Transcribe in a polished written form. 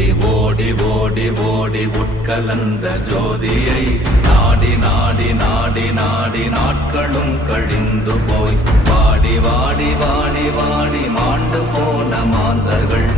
ஓடி ஓடி ஓடி உட்கலந்த ஜோதியை நாடி நாடி நாடி நாடி நாட்களும் கழிந்து போய் வாடி வாடி வாடி வாடி மாண்டு போன மாந்தர்கள்